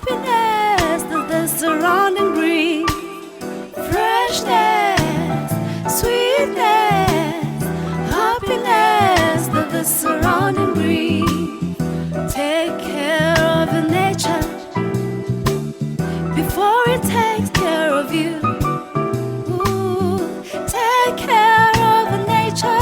Happiness that the surrounding breeze, freshness, sweetness, happiness that the surrounding breeze. Take care of the nature before it takes care of you. Ooh, take care of the nature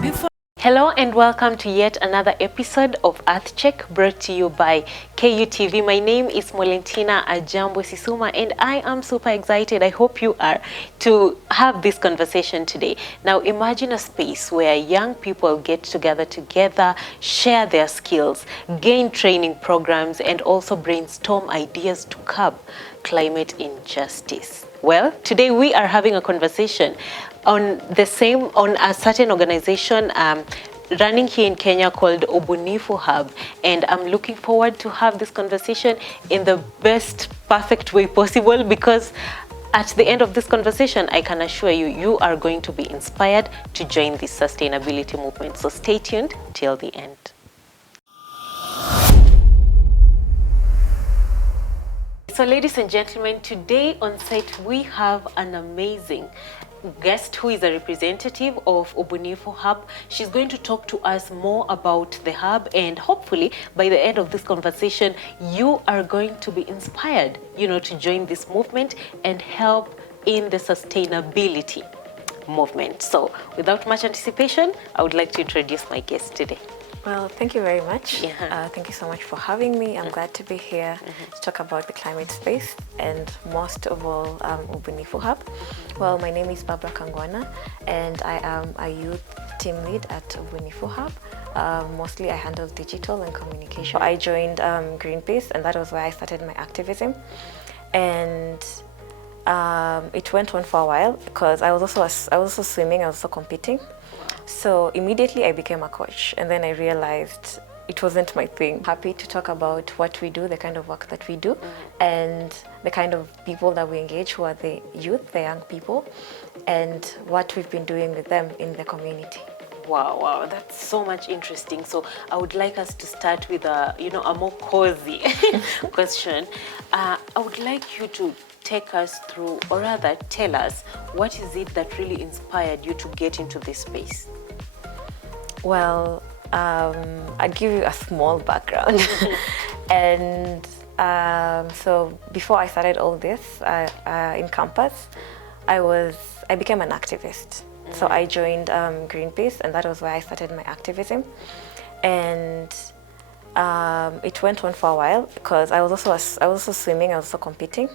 before. Hello and welcome to yet another episode of Earth Check, brought to you by KUTV. My name is Molentina Ajambo Sisuma and I am super excited, I hope you are, to have this conversation today. Now imagine a space where young people get together, share their skills, gain training programs and also brainstorm ideas to curb climate injustice. Well, today we are having a conversation on a certain organization running here in Kenya called UBUNIFU HUB, and I'm looking forward to have this conversation in the best perfect way possible, because at the end of this conversation, I can assure you, you are going to be inspired to join this sustainability movement. So stay tuned till the end. So ladies and gentlemen, today on site we have an amazing guest who is a representative of UBUNIFU HUB. She's going to talk to us more about the hub, and hopefully by the end of this conversation you are going to be inspired, to join this movement and help in the sustainability movement. So without much anticipation, I would like to introduce my guest today. Well, thank you very much. Thank you so much for having me. I'm glad to be here to talk about the climate space and most of all UBUNIFU HUB. Well, my name is Barbara Kangwana and I am a youth team lead at UBUNIFU HUB. Mostly I handle digital and communication. I joined Greenpeace and that was where I started my activism. And it went on for a while because I was also swimming, I was also competing. So immediately I became a coach, and then I realized it wasn't my thing. Happy to talk about what we do, the kind of work that we do, and the kind of people that we engage, who are the youth, the young people, and what we've been doing with them in the community. Wow, that's so much interesting. So I would like us to start with a more cozy question. I would like you to take us through, or rather tell us, what is it that really inspired you to get into this space? Well, I'll give you a small background. And so before I started all this in campus, I became an activist. So I joined Greenpeace and that was where I started my activism. And it went on for a while because I was also swimming, I was also competing.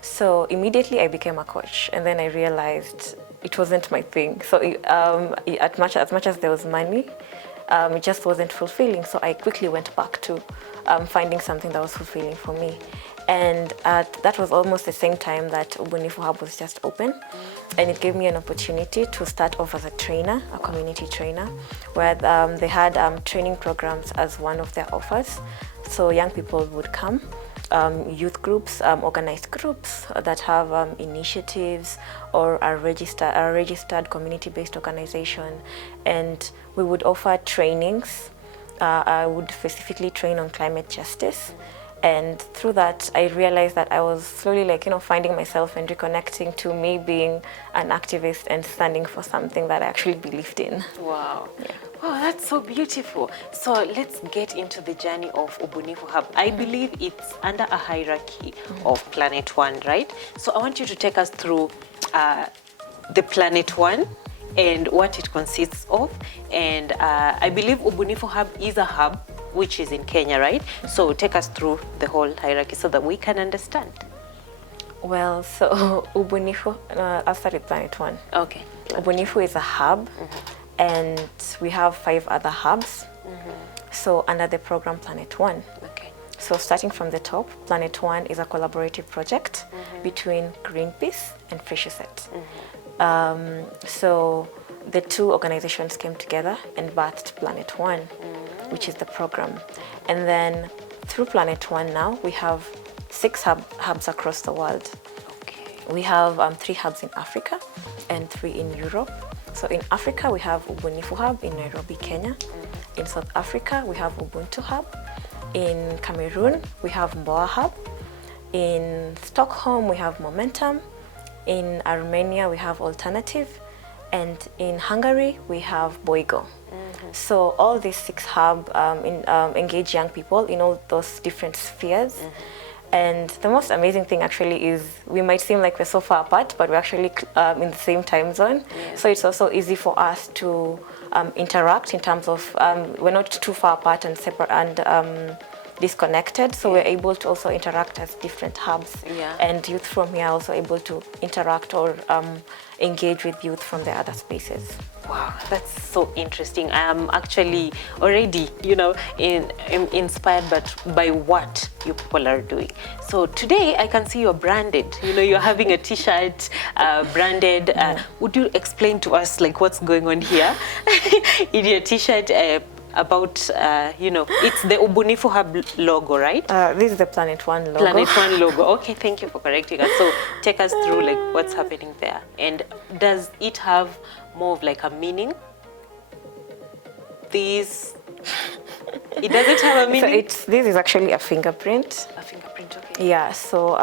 So immediately I became a coach, and then I realized it wasn't my thing. So as much as there was money, it just wasn't fulfilling. So I quickly went back to finding something that was fulfilling for me. And that was almost the same time that UBUNIFU HUB was just open. And it gave me an opportunity to start off as a trainer, a community trainer, where they had training programs as one of their offers. So young people would come, youth groups, organized groups that have initiatives or a registered community-based organization, and we would offer trainings. I would specifically train on climate justice. And through that, I realized that I was slowly finding myself and reconnecting to me being an activist and standing for something that I actually believed in. Wow. Yeah. Wow, that's so beautiful. So let's get into the journey of UBUNIFU HUB. I believe it's under a hierarchy of Planet One, right? So I want you to take us through the Planet One and what it consists of. And I believe UBUNIFU HUB is a hub which is in Kenya, right? So take us through the whole hierarchy so that we can understand. Well, so UBUNIFU, I'll start with Planet One. Okay. UBUNIFU is a hub, and we have 5 other hubs. So under the program Planet One. Okay. So starting from the top, Planet One is a collaborative project between Greenpeace and Fisherset. So the two organizations came together and birthed Planet One, which is the program. And then through Planet One now, we have 6 hubs across the world. Okay. We have 3 hubs in Africa and 3 in Europe. So in Africa, we have UBUNIFU HUB in Nairobi, Kenya. In South Africa, we have Ubuntu HUB. In Cameroon, we have UBUNIFU HUB. In Stockholm, we have Momentum. In Armenia, we have Alternative. And in Hungary, we have Boigo. So all these 6 hubs engage young people in all those different spheres. And the most amazing thing actually is we might seem like we're so far apart, but we're actually in the same time zone. Yes. So it's also easy for us to interact in terms of we're not too far apart and separate and disconnected. So we're able to also interact as different hubs. Yeah. And youth from here are also able to interact or engage with youth from the other spaces. Wow, that's so interesting. I am actually already, inspired by what you people are doing. So today I can see you're branded. You're having a T-shirt branded. Would you explain to us like what's going on here in your T-shirt? About it's the UBUNIFU HUB logo, right? This is the Planet One logo. Planet One logo. Okay, thank you for correcting us. So take us through like what's happening there, and does it have more of like a meaning? It doesn't have a meaning. So this is actually a fingerprint. A fingerprint, okay. Yeah. So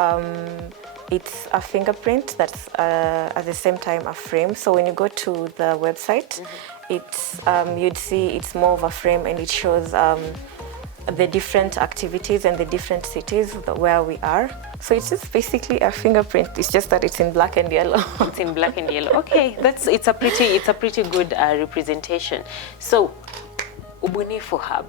it's a fingerprint that's at the same time a frame. So when you go to the website, it's you'd see it's more of a frame, and it shows the different activities and the different cities where we are. So it's just basically a fingerprint. It's just that it's in black and yellow. It's in black and yellow. Okay, it's a pretty good representation. So UBUNIFU HUB,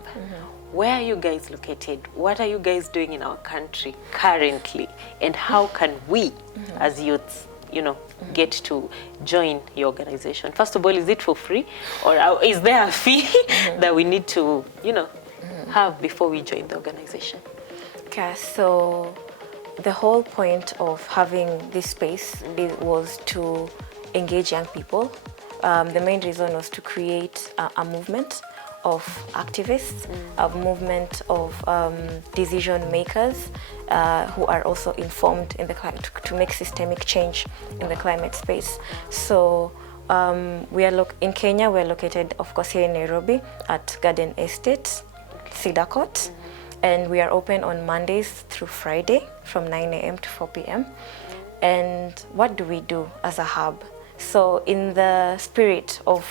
where are you guys located? What are you guys doing in our country currently? And how can we as youths, get to join your organization? First of all, is it for free, or is there a fee that we need to, have before we join the organization? Okay, so the whole point of having this space was to engage young people. The main reason was to create a movement of activists, a movement of decision makers who are also informed in the to make systemic change in the climate space. So we are in Kenya. We are located, of course, here in Nairobi at Garden Estate, Cedar Court, and we are open on Mondays through Friday from 9 a.m. to 4 p.m. And what do we do as a hub? So in the spirit of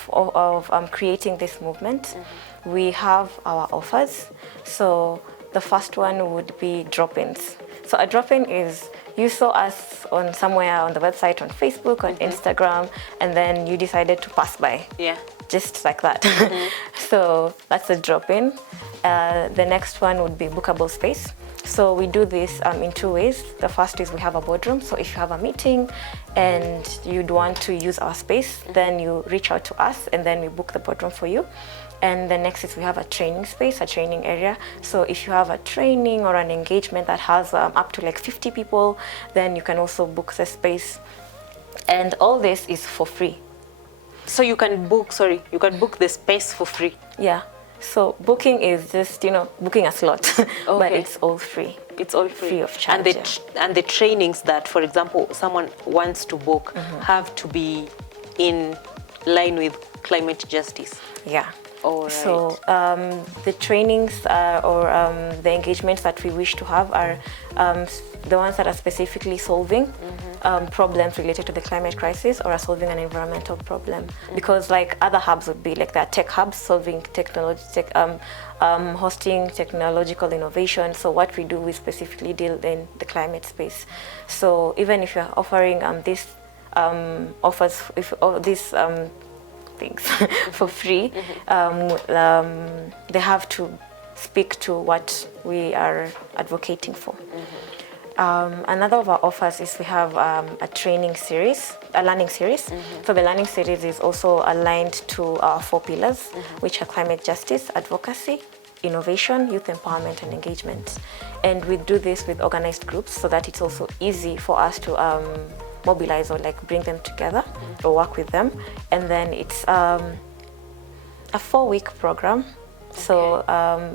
creating this movement, we have our offers. So the first one would be drop-ins. So a drop-in is you saw us on somewhere on the website, on Facebook, on Instagram, and then you decided to pass by. Yeah. Just like that. So that's a drop-in. The next one would be bookable space. So we do this in 2 ways. The first is we have a boardroom. So if you have a meeting and you'd want to use our space, then you reach out to us and then we book the boardroom for you. And the next is we have a training space, a training area. So if you have a training or an engagement that has up to like 50 people, then you can also book the space. And all this is for free. So you can book the space for free? Yeah. So booking is just, booking a slot, but it's all free. It's all free of charge. And the trainings that, for example, someone wants to book have to be in line with climate justice. Yeah. All right. So the trainings or the engagements that we wish to have are the ones that are specifically solving problems related to the climate crisis or are solving an environmental problem. Because like other hubs would be like that tech hubs solving technology, hosting technological innovation. So what we do, we specifically deal in the climate space. So even if you're offering these offers, these things for free, they have to speak to what we are advocating for. Another of our offers is we have a training series, a learning series. So the learning series is also aligned to our 4 pillars, which are climate justice, advocacy, innovation, youth empowerment, and engagement. And we do this with organized groups so that it's also easy for us to mobilize or like bring them together or work with them. And then it's a 4-week program. So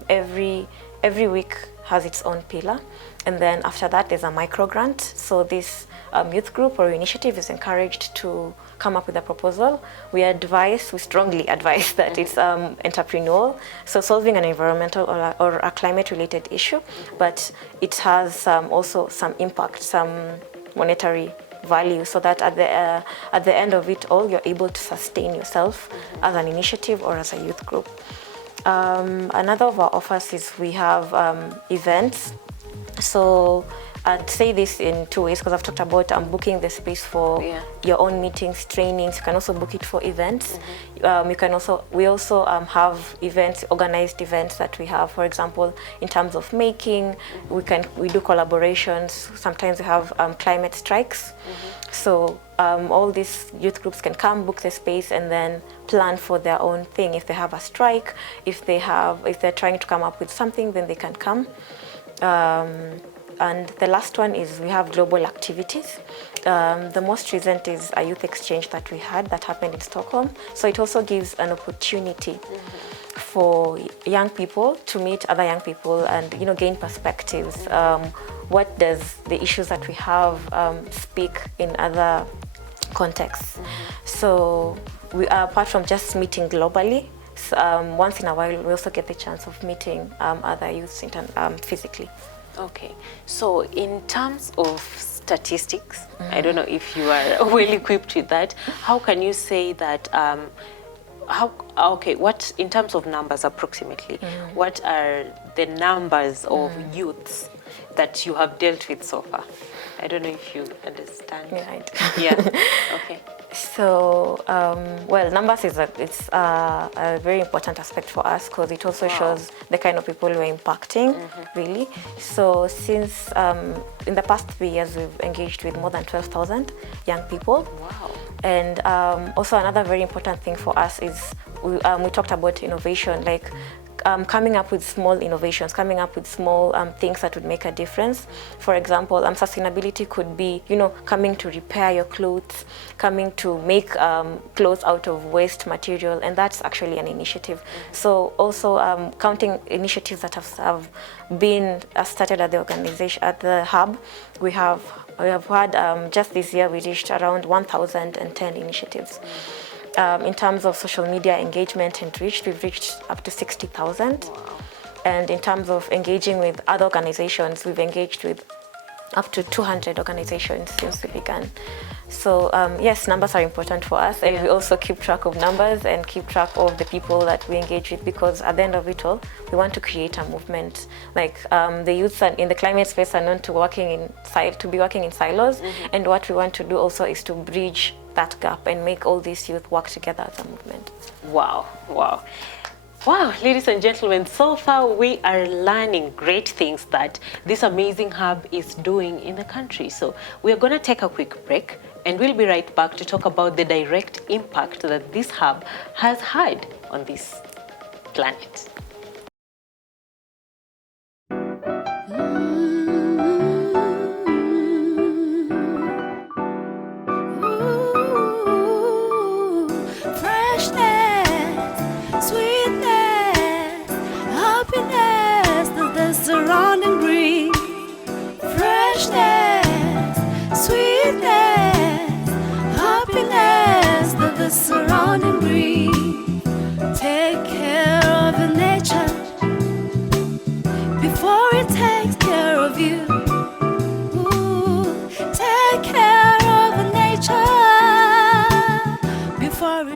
every week has its own pillar. And then after that, there's a micro grant. So this youth group or initiative is encouraged to come up with a proposal. We strongly advise that it's entrepreneurial, so solving an environmental or a climate-related issue, but it has also some impact, some monetary value, so that at the end of it all, you're able to sustain yourself as an initiative or as a youth group. Another of our offers is we have events. So I'd say this in two ways, because I've talked about booking the space for your own meetings, trainings. You can also book it for events. We also have events, organized events that we have. For example, in terms of making, we do collaborations. Sometimes we have climate strikes. So all these youth groups can come, book the space, and then plan for their own thing. If they have a strike, if they're trying to come up with something, then they can come. And the last one is we have global activities. The most recent is a youth exchange that we had that happened in Stockholm. So it also gives an opportunity for young people to meet other young people and gain perspectives. What does the issues that we have speak in other contexts? So apart from just meeting globally, once in a while we also get the chance of meeting other youths physically. Okay, so in terms of statistics, I don't know if you are well equipped with that. How can you say that, what in terms of numbers approximately, what are the numbers of youths that you have dealt with so far? I don't know if you understand. Yeah, I do. Yeah, okay. So, well, numbers is a very important aspect for us, because it also shows the kind of people we're impacting, really. So since in the past 3 years, we've engaged with more than 12,000 young people. Wow. And also another very important thing for us is we talked about innovation, like coming up with small innovations, coming up with small things that would make a difference. For example, sustainability could be, coming to repair your clothes, coming to make clothes out of waste material, and that's actually an initiative. So also counting initiatives that have been started at the organization, at the hub, we have had, just this year, we reached around 1,010 initiatives. In terms of social media engagement and reach, we've reached up to 60,000. Wow. And in terms of engaging with other organizations, we've engaged with up to 200 organizations since we began. So yes, numbers are important for us, and we also keep track of numbers and keep track of the people that we engage with, because at the end of it all, we want to create a movement. Like the youths in the climate space are known to be working in silos, and what we want to do also is to bridge that gap and make all these youth work together as a movement. Wow, wow. Wow, ladies and gentlemen, so far we are learning great things that this amazing hub is doing in the country. So we are going to take a quick break, and we'll be right back to talk about the direct impact that this hub has had on this planet. Surrounding green, freshness, sweetness, happiness that the surrounding green. Take care of the nature before it takes care of you. Ooh, take care of the nature before it.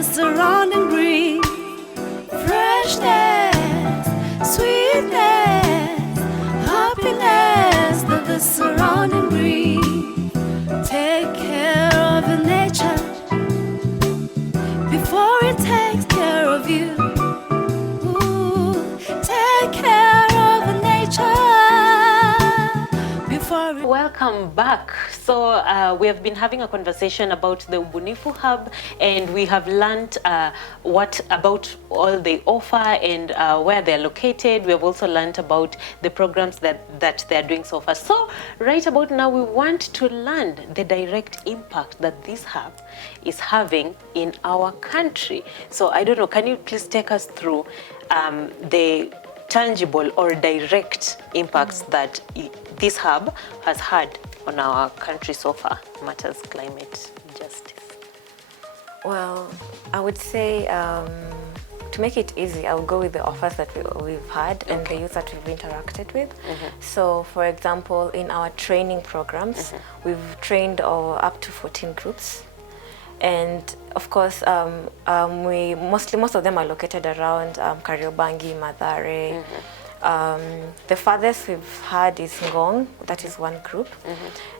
Surrounding green, freshness, sweetness, happiness that the surrounding green. Take care of the nature before it takes care of you. Ooh, take care of the nature before it. Welcome back. So we have been having a conversation about the UBUNIFU Hub, and we have learned what about all they offer and where they're located. We have also learned about the programs that they're doing so far. So right about now, we want to learn the direct impact that this hub is having in our country. So I don't know, can you please take us through the tangible or direct impacts that this hub has had on our country so far, matters climate justice? Well, I would say to make it easy, I'll go with the offers that we've had and the youth that we've interacted with. So, for example, in our training programs, we've trained up to 14 groups. And of course, most of them are located around Kariobangi, Mathare. The farthest we've had is Ngong, that is one group.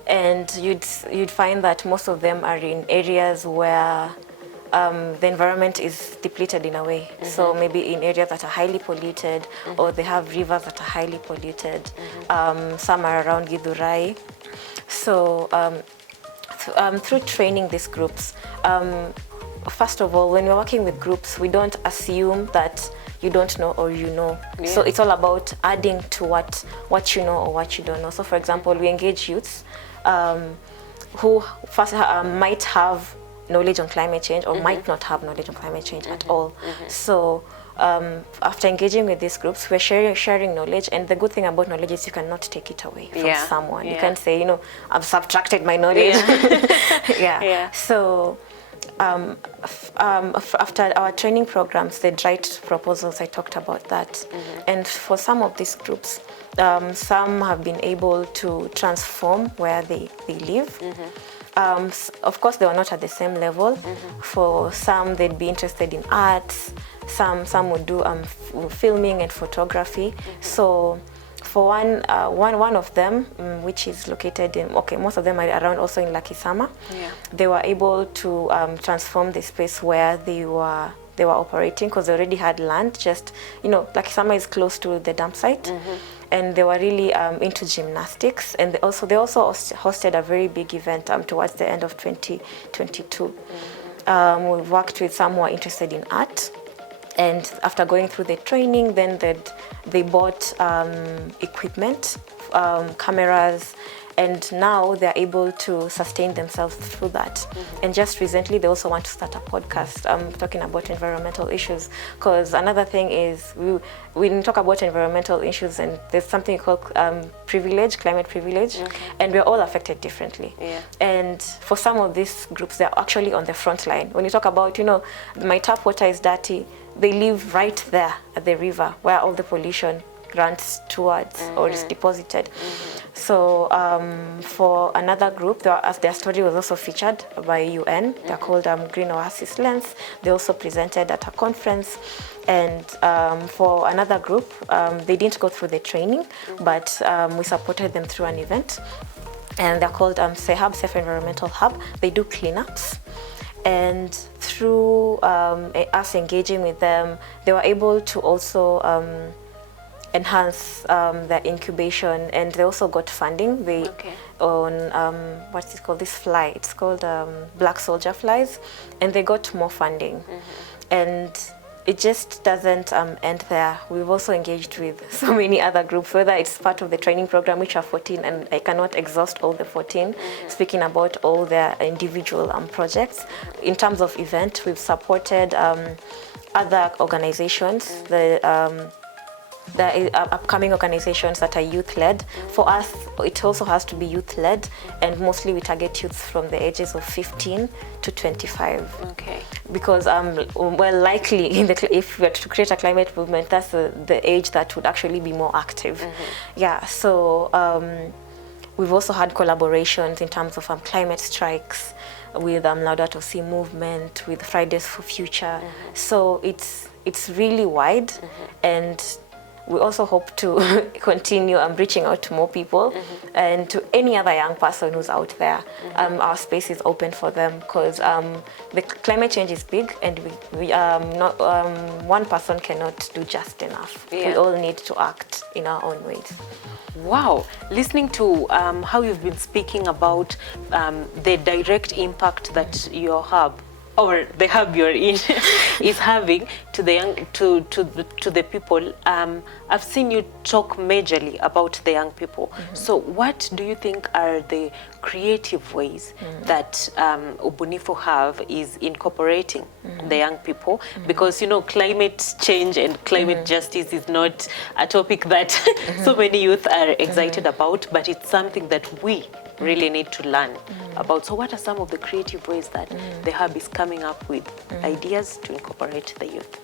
And you'd find that most of them are in areas where the environment is depleted in a way. So maybe in areas that are highly polluted, or they have rivers that are highly polluted. Some are around Githurai. So through training these groups, first of all, when we're working with groups, we don't assume that you don't know or you know. So it's all about adding to what you know or what you don't know. So for example, we engage youths who first might have knowledge on climate change or might not have knowledge on climate change at all. So after engaging with these groups, we're sharing knowledge, and the good thing about knowledge is you cannot take it away from someone. You can't say, I've subtracted my knowledge. So after our training programs, the right proposals, I talked about that. And for some of these groups, some have been able to transform where they live. Of course, they were not at the same level. For some, they'd be interested in arts. Some would do filming and photography. So for one of them, which is located in, most of them are around also in Lakisama, they were able to transform the space where they were operating, because they already had land. Just, Lakisama is close to the dump site. And they were really into gymnastics, and they also hosted a very big event towards the end of 2022. We've worked with some who are interested in art, and after going through the training, then they bought equipment, cameras, and now they're able to sustain themselves through that. And just recently, they also want to start a podcast talking about environmental issues, because another thing is we talk about environmental issues, and there's something called privilege, climate privilege, and we're all affected differently. And for some of these groups, they're actually on the front line. When you talk about, my tap water is dirty, they live right there at the river where all the pollution runs towards or is deposited. So for another group, their story was also featured by UN. They're called Green Oasis Lens. They also presented at a conference. And for another group, they didn't go through the training, but we supported them through an event. And they're called SEHUB, Safe Environmental Hub. They do cleanups. And through us engaging with them, they were able to also enhance their incubation, and they also got funding. They on what's it called? This fly. It's called black soldier flies, and they got more funding. And it just doesn't end there. We've also engaged with so many other groups, whether it's part of the training program, which are 14, and I cannot exhaust all the 14, speaking about all their individual projects. In terms of event, we've supported other organizations, the upcoming organizations that are youth-led. For us, it also has to be youth-led, and mostly we target youths from the ages of 15 to 25. Because, likely, if we were to create a climate movement, that's the age that would actually be more active. So we've also had collaborations in terms of climate strikes with Laudato Si movement, with Fridays for Future. So it's really wide, and we also hope to continue reaching out to more people and to any other young person who's out there. Our space is open for them because the climate change is big, and not one person cannot do just enough. We all need to act in our own ways. Wow, listening to how you've been speaking about the direct impact that your hub, or the hub you're in, is having to the young, to the people. I've seen you talk majorly about the young people. So what do you think are the creative ways that UBUNIFU HUB is incorporating the young people? Because, you know, climate change and climate justice is not a topic that so many youth are excited about, but it's something that we really need to learn about. So what are some of the creative ways that the hub is coming up with ideas to incorporate the youth?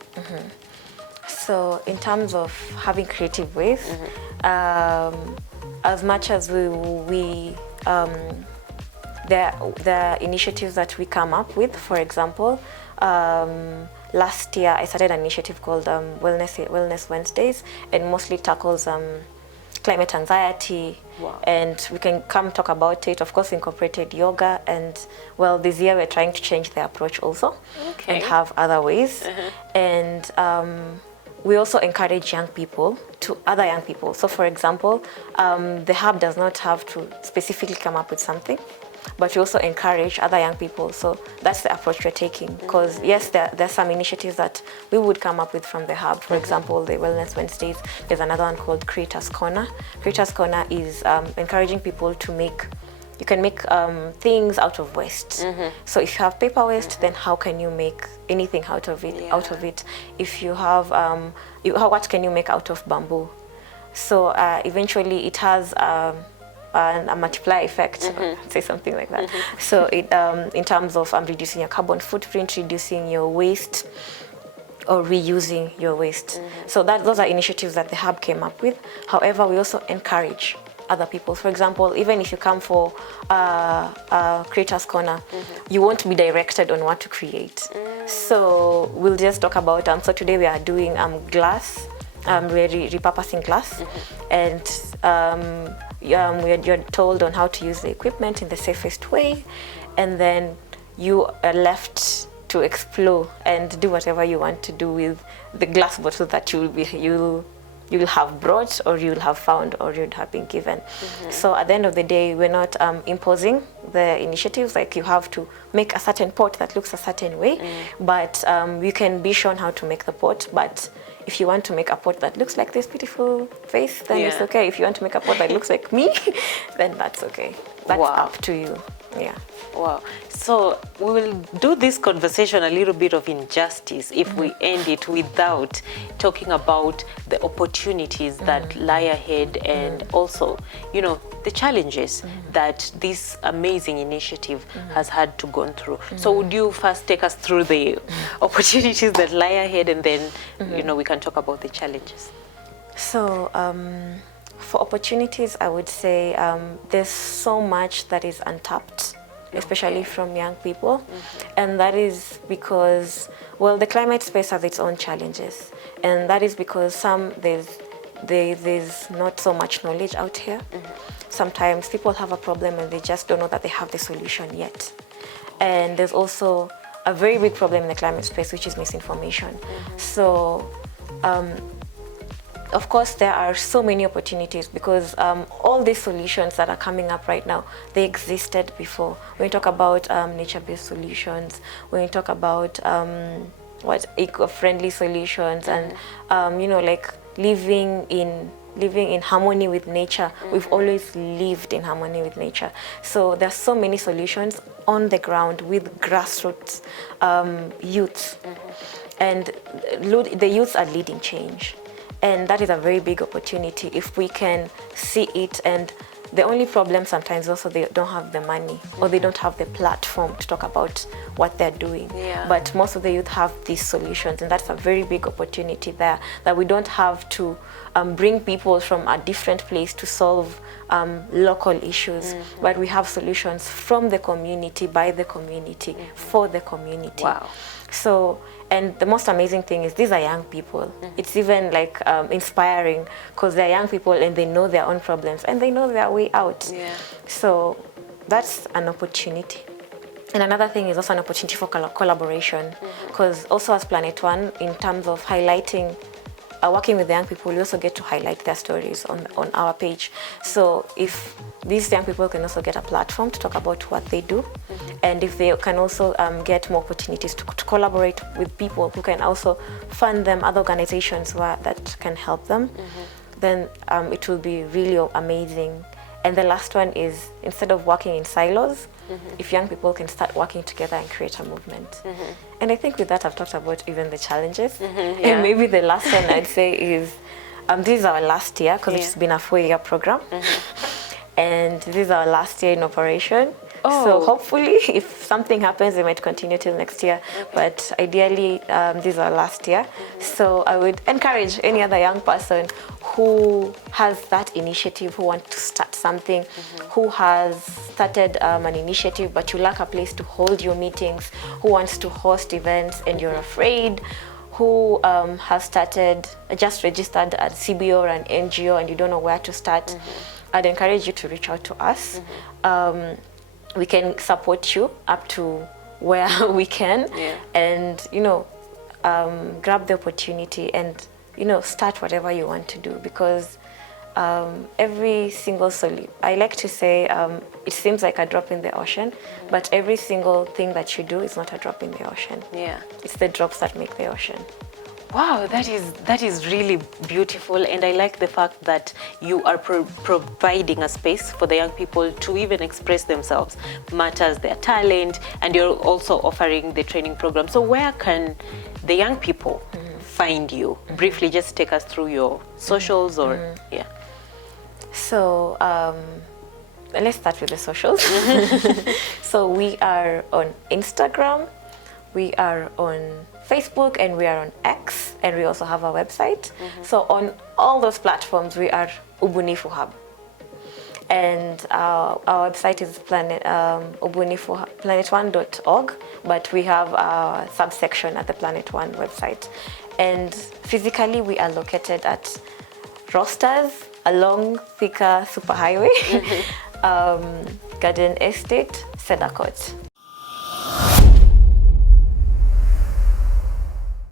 So in terms of having creative ways, as much as the initiatives that we come up with, for example, last year I started an initiative called Wellness Wednesdays, and mostly tackles climate anxiety. Wow. And we can come talk about it. Of course, incorporated yoga, and well, this year we're trying to change the approach also and have other ways. And we also encourage young people to other young people. So for example, the hub does not have to specifically come up with something, but we also encourage other young people. So that's the approach we're taking, because yes, there's some initiatives that we would come up with from the hub. For example, the Wellness Wednesdays. There's another one called Creators Corner. Creators Corner is encouraging people to make, you can make things out of waste. So if you have paper waste, then how can you make anything out of it? If you have, what can you make out of bamboo? So eventually it has a multiplier effect, say something like that. So it, in terms of reducing your carbon footprint, reducing your waste, or reusing your waste. So those are initiatives that the hub came up with. However, we also encourage other people. For example, even if you come for Creators Corner, you won't be directed on what to create. So we'll just talk about, so today we are doing glass, we're repurposing glass, and you're told on how to use the equipment in the safest way, and then you are left to explore and do whatever you want to do with the glass bottle that you'll have brought, or you'll have found, or you'll have been given. So at the end of the day, we're not imposing the initiatives, like you have to make a certain pot that looks a certain way, but you can be shown how to make the pot. But if you want to make a pot that looks like this beautiful face, then it's okay. If you want to make a pot that looks like me, then that's okay. That's up to you. Yeah. Wow. So we will do this conversation a little bit of injustice if we end it without talking about the opportunities that lie ahead, and also, you know, the challenges that this amazing initiative has had to go through. So would you first take us through the opportunities that lie ahead, and then, you know, we can talk about the challenges? So for opportunities, I would say there's so much that is untapped, especially from young people. And that is because, well, the climate space has its own challenges. And that is because there's not so much knowledge out here. Sometimes people have a problem and they just don't know that they have the solution yet. And there's also a very big problem in the climate space, which is misinformation. So of course, there are so many opportunities, because all these solutions that are coming up right now, they existed before. When we talk about nature-based solutions, when we talk about eco-friendly solutions, and you know, like living in harmony with nature. We've always lived in harmony with nature. So there's so many solutions on the ground with grassroots youth, and the youths are leading change. And that is a very big opportunity if we can see it. And the only problem sometimes also, they don't have the money, or they don't have the platform to talk about what they're doing. But most of the youth have these solutions, and that's a very big opportunity there, that we don't have to bring people from a different place to solve local issues, but we have solutions from the community, by the community, for the community. Wow. So, and the most amazing thing is these are young people. It's even like inspiring because they're young people and they know their own problems and they know their way out. Yeah. So that's an opportunity. And another thing is also an opportunity for collaboration, because also as Planet One, in terms of highlighting, working with the young people, we also get to highlight their stories on our page. So if these young people can also get a platform to talk about what they do, and if they can also get more opportunities to collaborate with people who can also fund them, other organizations that can help them, then it will be really amazing. And the last one is, instead of working in silos, if young people can start working together and create a movement. And I think with that I've talked about even the challenges. And maybe the last one I'd say is, this is our last year, because it's been a 4-year program. And this is our last year in operation. So hopefully if something happens, we might continue till next year. But ideally, this is our last year. So I would encourage any other young person who has that initiative, who wants to start something, who has started an initiative but you lack a place to hold your meetings, who wants to host events and you're afraid, who has started, just registered at CBO or an NGO and you don't know where to start, I'd encourage you to reach out to us. We can support you up to where we can, and grab the opportunity and start whatever you want to do, because every single I like to say it seems like a drop in the ocean, but every single thing that you do is not a drop in the ocean. It's the drops that make the ocean. Wow, that is really beautiful, and I like the fact that you are providing a space for the young people to even express themselves, matters their talent, and you're also offering the training program. So where can the young people find you? Briefly, just take us through your socials or So let's start with the socials. So we are on Instagram, we are on Facebook, and we are on X, and we also have our website. So on all those platforms, we are UBUNIFU HUB. And our website is planet1.org, but we have a subsection at the Planet One website. And physically, we are located at Rosters along Thika Superhighway, Garden Estate, Cedar Court.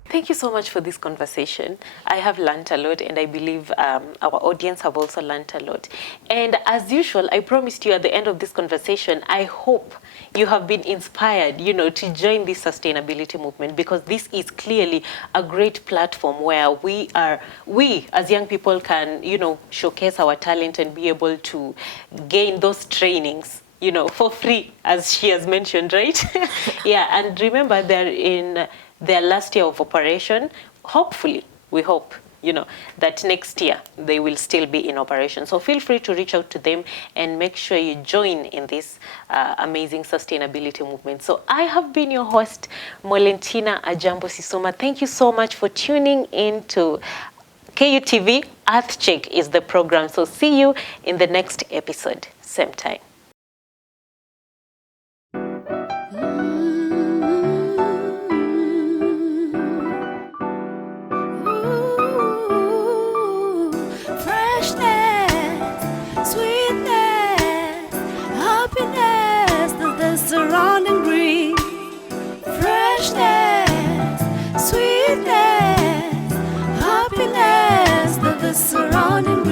Thank you so much for this conversation. I have learned a lot, and I believe our audience have also learned a lot. And as usual, I promised you at the end of this conversation, I hope you have been inspired, to join this sustainability movement, because this is clearly a great platform where we as young people can, showcase our talent and be able to gain those trainings, for free, as she has mentioned, right? And remember, they're in their last year of operation. Hopefully, we hope, that next year they will still be in operation. So feel free to reach out to them and make sure you join in this amazing sustainability movement. So I have been your host, Molentina Ajambo Sisuma. Thank you so much for tuning in to KUTV. Earth Check is the program. So see you in the next episode, same time. Surrounding green, freshness, sweetness, happiness, the surrounding green.